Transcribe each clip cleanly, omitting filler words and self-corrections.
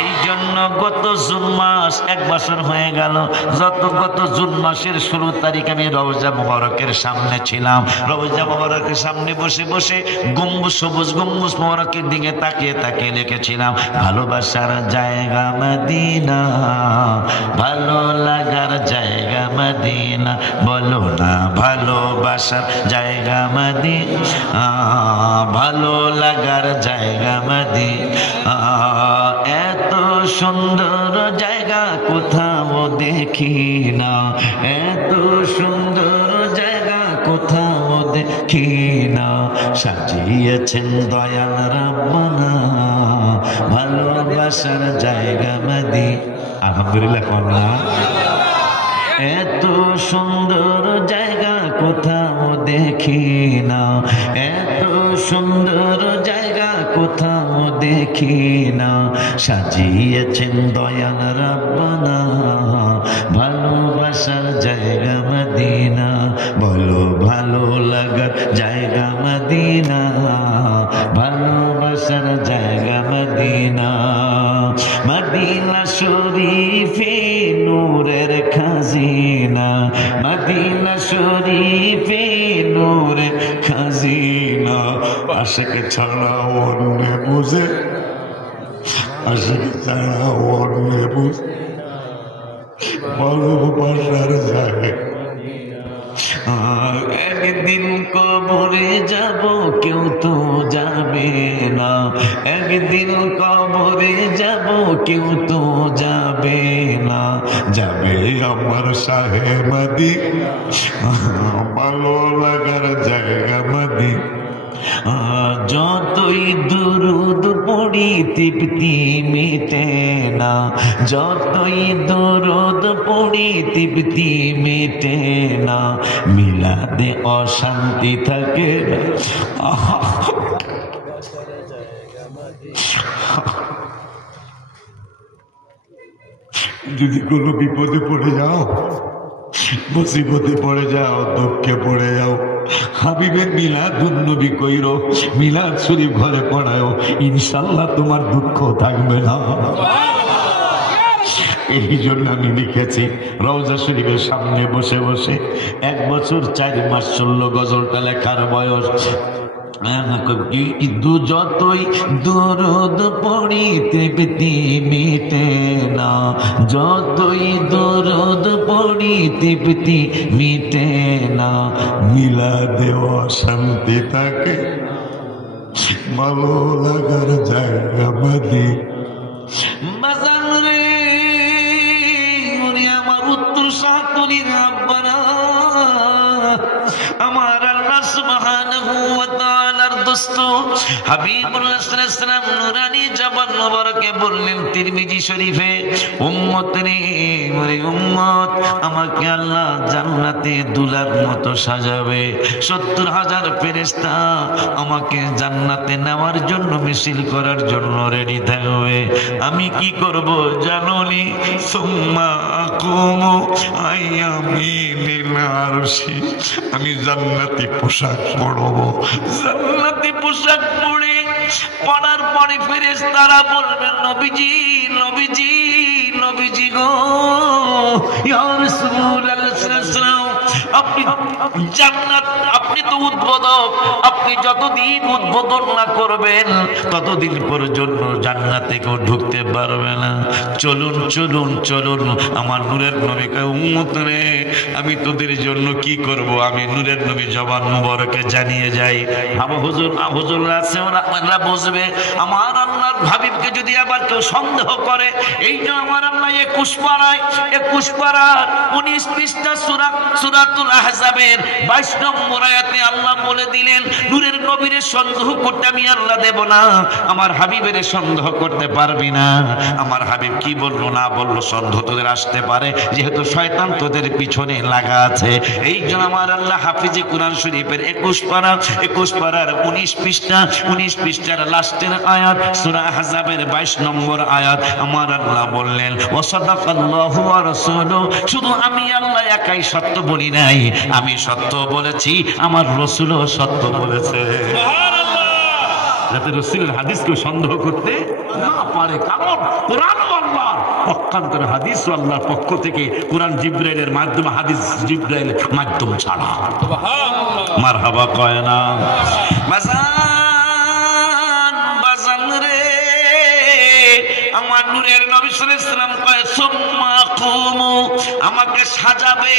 এই জন্য গত জুন মাস 1 বছর হয়ে গেল, গত জুন মাসের 16 তারিখ আমি রওজা মুবারকের সামনে ছিলাম। রওজা মুবারকের সামনে বসে বসে গম্বুজ, সবুজ গম্বুজ মুবারকের দিকে তাকিয়ে তাকিয়ে লিখেছিলাম, ভালোবাসার জায়গা মদিনা, ভালো লাগার জায়গা মদিনা, বলো না ভালোবাসার জায়গা মদিনা, ভালো লাগার জায়গা মদিনা। এত সুন্দর জায়গা কোথাও দেখি না, এত সুন্দর জায়গা কোথাও দেখি না, সাজিয়েছেন দয়াল রাব্বানা ভালোবাসার জায়গা মদিনা। আলহামদুলিল্লাহ কন্যা, এত সুন্দর জায়গা কোথাও দেখি না, এত সুন্দর জায়গা কোথাও দেখি না, সাজিয়েছেন দয়াল রাব্বানা ভালোবাসার জায়গা মদিনা, বলো ভালো লাগার জায়গা মদিনা, ভালোবাসার জায়গা মদিনা। মদিনা শরীফে নূরের খাজিনা, মদিনা শরীফে নূরের খাজিনা, আশিক ছাড়া অন্য বুঝে, আশিক ছাড়া অন্য বুঝে ভালোবাসার জায়গা। একদিন কবরে যাব কেউ তো যাবে না, একদিন কবরে যাব কেউ তো যাবে না, যাবে আমার শাহে মদিনা ভালো লাগার জায়গা মদিনা। যতই দুরুদ পড়ি তৃপ্তি মিটে না, যতই দুরুদ পড়ি তৃপ্তি মিটে না, মিলাদে অশান্তি থাকে। যদি কোনো বিপদে পড়ে যাও, মুসিবতে পড়ে যাও, দুঃখে পড়ে যাও, হাবিবের মিলাদুন নবী কইরো, মিলাদ শরীফ ঘরে পড়ায়ও, ইনশাআল্লাহ তোমার দুঃখ থাকবে না। এই জন্য আমি লিখেছি রওজা শরীফের সামনে বসে বসে 1 বছর 4 মাস চলল গজলটা লেখার বয়স। যতই দুরুদ পড়ি তৃপ্তি মিটে না, যতই দুরুদ পড়ি তৃপ্তি মিটে না, মিলাদে অশান্তি থাকে ভালো লাগার জায়গা মদিনা। আমার উত্তর সাহাতুলির আব্বারা, আমার আল্লাহ সুবহানাহু ওয়া তাআলার দোস্ত হাবিবুল্লাহ সাল্লাল্লাহু আলাইহি ওয়াসাল্লাম নুরানি জবান মোবারকে বললেন তিরমিজি শরীফে, উম্মত রে ওরে উম্মত, আমাকে আল্লাহ জান্নাতে দুলার মতো সাজাবে, 70,000 ফেরেশতা আমাকে জান্নাতে নেওয়ার জন্য মিছিল করার জন্য রেডি থাকবে। আমি কি করব জানোনি? সুম্মা আকুমু আইয়ামিনিল আরশি, আমি জান্নাতি পোশাক পরব, জান্নাতি পোশাক পরে পড়ার পরে ফেরেশতারা বলবেন, নবীজি নবীজি নবীজি গো, ইয়া রাসূলুল্লাহ সাল্লাল্লাহু, আপনি জান্নাত, আপনি তো উদ্বোধক, আপনি যতদিন উদ্বোধন না করবেন ততদিন পর্যন্ত জান্নাতে কেউ ঢুকতে পারবে না। চলুন চলুন চলুন, আমার নূরের নবীকে উম্মত রে, আমি তোদের জন্য কি করব, আমি নূরের নবী জবান মুবারকে জানিয়ে যাই। হুজুর আছে, ওরা বুঝবে আমার আল্লাহর হাবিবকে যদি আবার কেউ সন্দেহ করে। এই যে আমার আল্লাহ 21 পারায় 21 পারার 19 পৃষ্ঠা সূরাতুল আহজাবের 22 নম্বর আয়াতে আল্লাহ বলে দিলেন, নূরের নবীর সন্দেহ করতে আমি আল্লাহ দেব না, আমার হাবিবের সন্দেহ করতে পারবি না। আমার হাবিব কি বললো না বললো সন্দেহ তোদের আসতে পারে, যেহেতু শয়তান তোদের পিছনে লাগা আছে। এই জন্য আমার আল্লাহ হাফিজে কুরআন শরীফের 21 পারার 19 পৃষ্ঠার লাস্টের আয়াত সূরা আহজাবের 22 নম্বর আয়াত আমার আল্লাহ বললেন, ওয়া সাদাকাল্লাহু ওয়া রাসূলুহু, শুধু আমি আল্লাহ একাই সত্য বলি নাই, আমি সত্য বলেছি, আমার রাসূলও সত্য বলেছে। সুবহানাল্লাহ। যাতে রাসূলের হাদিস কেউ সন্দেহ করতে না পারে। কারণ কোরআন আল্লাহর পক্ষান্তরে, হাদিস আল্লাহর পক্ষ থেকে। কোরআন জিবরাইলের মাধ্যমে, হাদিস জিবরাইলের মাধ্যম ছাড়া। মারহাবা কয় না? বাজান বাজান রে, আমার নূরের নবী সাল্লাল্লাহু আলাইহি ওয়াসাল্লাম কয় সুম্মা কুমু, আমাকে সাজাবে,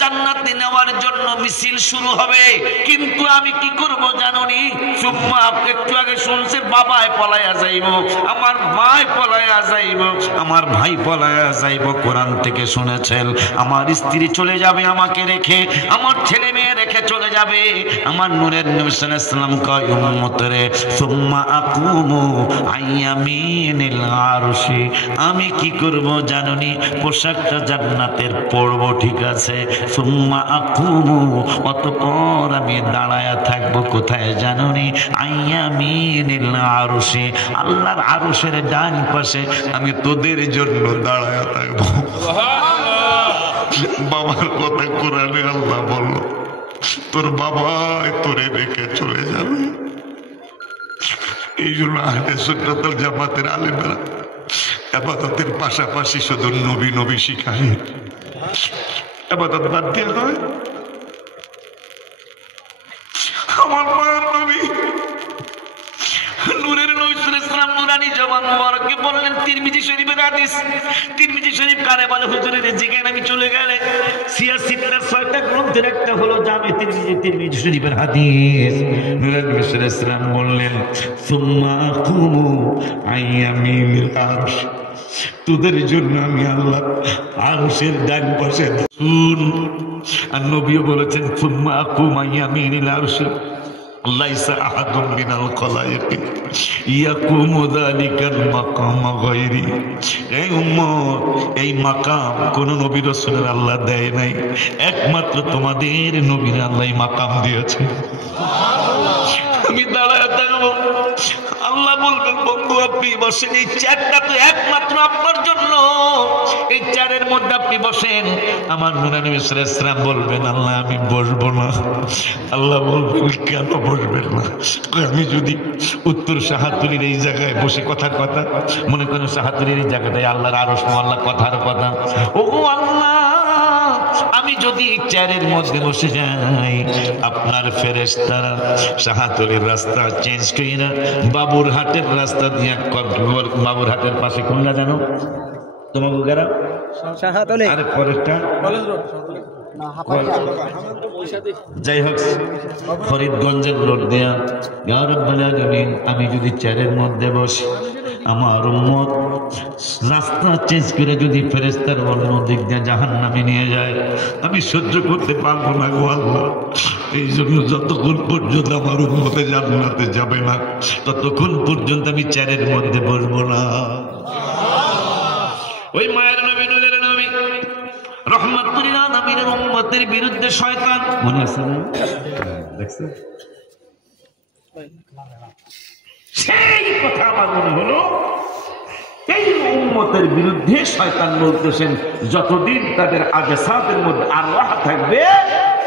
জান্নাতে নেওয়ার জন্য মিছিল শুরু হবে। কিন্তু আমি কি করব জানোনি? সুম্মা, একটু আগে শুনছে বাবায় পলায়া যাইব, আমার মায় পলায়া যাইব, আমার ভাই পলায়া যাইব। কোরআন থেকে শুনেছেন, আমার স্ত্রী চলে যাবে আমাকে রেখে, আমার ছেলে মেয়ে রেখে চলে যাবে। আমার নূরের নবী সাল্লাল্লাহু আলাইহি ওয়াসাল্লাম কয় উম্মতরে সুম্মা আকুমু আইয়ামিনিল আরশি, আমি কি করব জানোনি? পোশাকটা জান্নাতের পরব, ঠিক আছে। সুম্মা আকুমু, অতঃপর আমি দাঁড়ায়া থাকবো কোথায় জানোনি? আইয়ামিনিল আরশি, আল্লাহর আরশের ডান পাশে আমি তোদের জন্য দাঁড়ায়া থাকবো। বাবার কথা কোরআনে আল্লাহ বলল, তোর বাবাই তোরে রেখে চলে যাবে। এই জন্য আহলে সুন্নাত ওয়াল জামাতের আলেমরা ইবাদতের পাশাপাশি শুধু নবী নবী শিখায়। ইবাদত বাদ দিয়ে হয়। আমার মায়ের নবী নূরের নবী সাল্লাল্লাহু আলাইহি ওয়াসাল্লাম নুরানি জবান মুবারকে বললেন, তিরমিজি শরীফের হাদিস। তিরমিজি শরীফ কারে বলে? হুজুরের জিজ্ঞাসা আমি চলে গেলে সিয়াসিতার 6টা গ্রন্থের একটা হলো জামে তিরমিজি, তিরমিজি শরীফের হাদিস। নূরের নবী সাল্লাল্লাহু আলাইহি ওয়াসাল্লাম বললেন সুম্মা কুমু আইয়ামিনিল আরশ, তোদের জন্য আমি আল্লাহ আরশের ডান পাশে শুন। আর নবীও বলেছেন সুম্মা কুমু আইয়ামিনিল আরশ লাইসা আহাদুম মিনাল খলায়েক ইয়াকুমু যালিকাল মাকাম গায়রি। এই উম্মত, এই মাকাম কোন নবী রাসূলের আল্লাহ দেয় নাই, একমাত্র তোমাদের নবীর আল্লাহ এই মাকাম দিয়েছে। আমি দাঁড়ায় থাকবো, আল্লাহ বলবেন বন্ধু আপনি বসেন, এই চেয়ারটা তো একমাত্র আপনার জন্য, এই চেয়ারের মধ্যে আপনি বসেন। আমার নূরের নবী সাল্লাল্লাহু আলাইহি ওয়াসাল্লাম বলবেন আল্লাহ আমি বসবো না। আল্লাহ বলবেন কেন বসবেন না? আমি যদি উত্তর শাহতুলির এই জায়গায় বসে কথা মনে করেন, শাহতুলির এই জায়গাটায় আল্লাহর আরশ মোয়াল্লা কথার কথা, ও আল্লাহ আমি যদি চেয়ারের মধ্যে বসে যাই, আপনার ফেরেশতারা শাহতুলির রাস্তা চেঞ্জ কইরা বাবুরহাটের রাস্তা দিয়ে, বাবুরহাটের পাশে কোনটা জানো তোমাকে গেরাম? শাহতুলি। আরে পরেরটা কলেজ রোড, যাই হোক ফরিদগঞ্জের রোড দেয়া। ইয়া রাব্বাল আলামিন, আমি যদি চেয়ারের মধ্যে বসি, আমার উম্মত রাস্তা চেঞ্জ করে যদি ফেরেশতার অন্য দিক দিয়ে জাহান্নামে নিয়ে যায়, আমি সহ্য করতে পারবো না গো আল্লাহ। এই জন্য যতক্ষণ পর্যন্ত আমার উম্মতে জান্নাতে যাবে না, ততক্ষণ পর্যন্ত আমি চেয়ারের মধ্যে বসবো না। ওই মায়ের নবী নূরের নবী রহমাতুল আলামিনের উম্মতের বিরুদ্ধে শয়তান, মনে আছে না? দেখছেন? সেই কথা আমার মনে হলো, এই উম্মতের বিরুদ্ধে শয়তান বলতেছেন যতদিন তাদের আজসাদের মধ্যে আরওয়াহ থাকবে,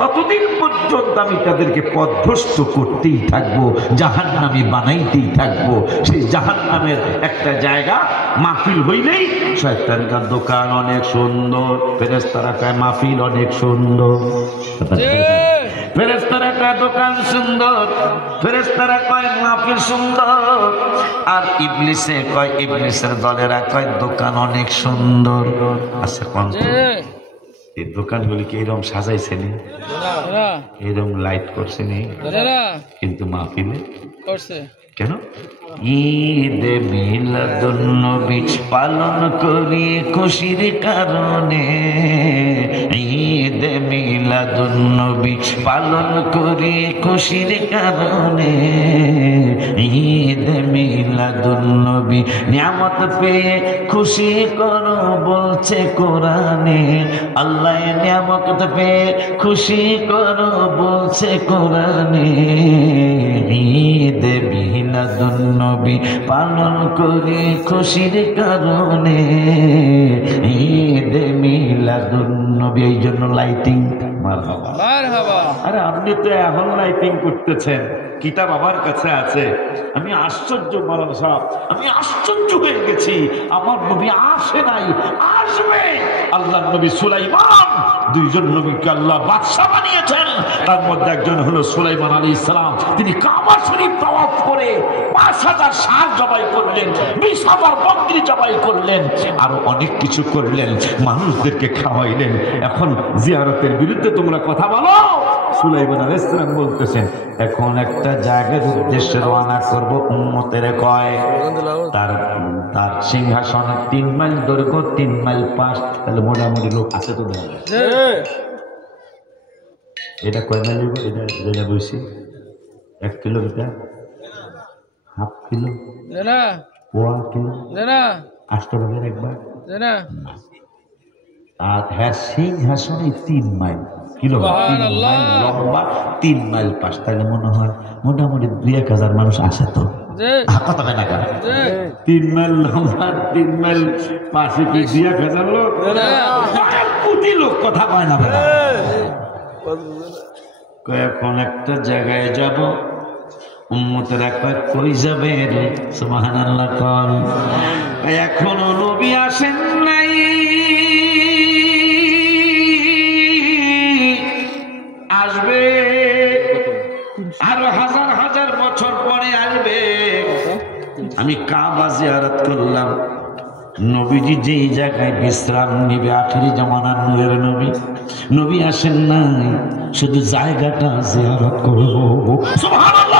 ততদিন পর্যন্ত আমি তাদেরকে পথভ্রষ্ট করতেই থাকবো, জাহান্নামী বানাইতেই থাকবো। সেই জাহান্নামের একটা জায়গা মাহফিল হইলেই শয়তানকার দোকান অনেক সুন্দর, ফেরেশতারা কয় মাহফিল অনেক সুন্দর, ফেরেশতারা কয় দোকান সুন্দর, ফেরেশতারা কয় মাহফিল সুন্দর, আর ইবলিসে কয়, ইবলিসের দলেরা কয় দোকান অনেক সুন্দর। আচ্ছা কোন এই দোকানগুলিকে এরকম সাজাইছে নি, এরকম লাইট করছে নি, কিন্তু মাহফিলে করছে কেন? ঈদ মিলাদুন নবী পালন করি খুশির কারণে, ঈদ মিলাদুন নবী পালন করি খুশির কারণে, ঈদ মিলাদুন নবী নিয়ামত পেয়ে খুশি করো বলছে কোরআনে, আল্লাহ নিয়ামত পেয়ে খুশি করো বলছে কোরআনে, ঈদ মিলাদুন নবী পালন করি খুশির কারণে, ঈদ মিলাদুন নবী। এই জন্য লাইটিং। মারহাবা মারহাবা। আরে আপনি তো এখন লাইটিং করতেছেন, কিতাব আমার কাছে আছে। আমি আশ্চর্য মারান সাহেব, আমি আশ্চর্য হয়ে গেছি। আমার নবী আসে নাই, আসবে। আল্লাহ নবী সুলাইমান, দুইজন নবীকে আল্লাহ বাদশা বানিয়েছেন। তার মধ্যে একজন হলো সুলাইমান আলাইহিস সালাম। তিনি কাবা শরীফ তাওয়াফ করে ৫,০০০ ষাঁড় জবাই করলেন, ২০,০০০ বকরি জবাই করলেন, আরো অনেক কিছু করলেন, মানুষদেরকে খাওয়াইলেন। এখন জিয়ারতের বিরুদ্ধে তোমরা কথা বলো। সুলাইমান আলাইহিস সালাম বলতেছেন, এখন একটা জায়গার উদ্দেশ্যে রওনা করব। উম্মতের কয় তার তার সিংহাসন ৩ মাইল দৈর্ঘ্য, ৩ মাইল পাশ। তাহলে মোটামুটি লোক আছে তো দেখা যায়। এটা কয় মাইল? এটা যেটা বলছি 1 কিলোমিটার, হাফ কিলো, পোয়া কিলো, 8 ভাগের একবার। আর হ্যাঁ, সিংহাসনে 3 মাইল লম্বা, 3 মাইল পাশ। তাহলে মনে হয় মোটামুটি 2-1,000 মানুষ আসে তো। কথা হয় না কেন? 3 মাইল লম্বা, 3 মাইল পাশে কি 2-1,000 লোক? কোটি লোক। কথা কয় না। এখন একটা জায়গায় যাব। উম্মতেরা কই যাবেন? সুবহানাল্লাহ কল। এখনো নবী আসেন নাই, আসবে আরো হাজার হাজার বছর পরে আসবে। আমি কাবা জিয়ারত করলাম। নবীজি যেই জায়গায় বিশ্রাম নিবে, আখেরি জামানার নূরের নবী, নবী আসেন নাই, শুধু জায়গাটা জিয়ারত করব। সুবহানাল্লাহ।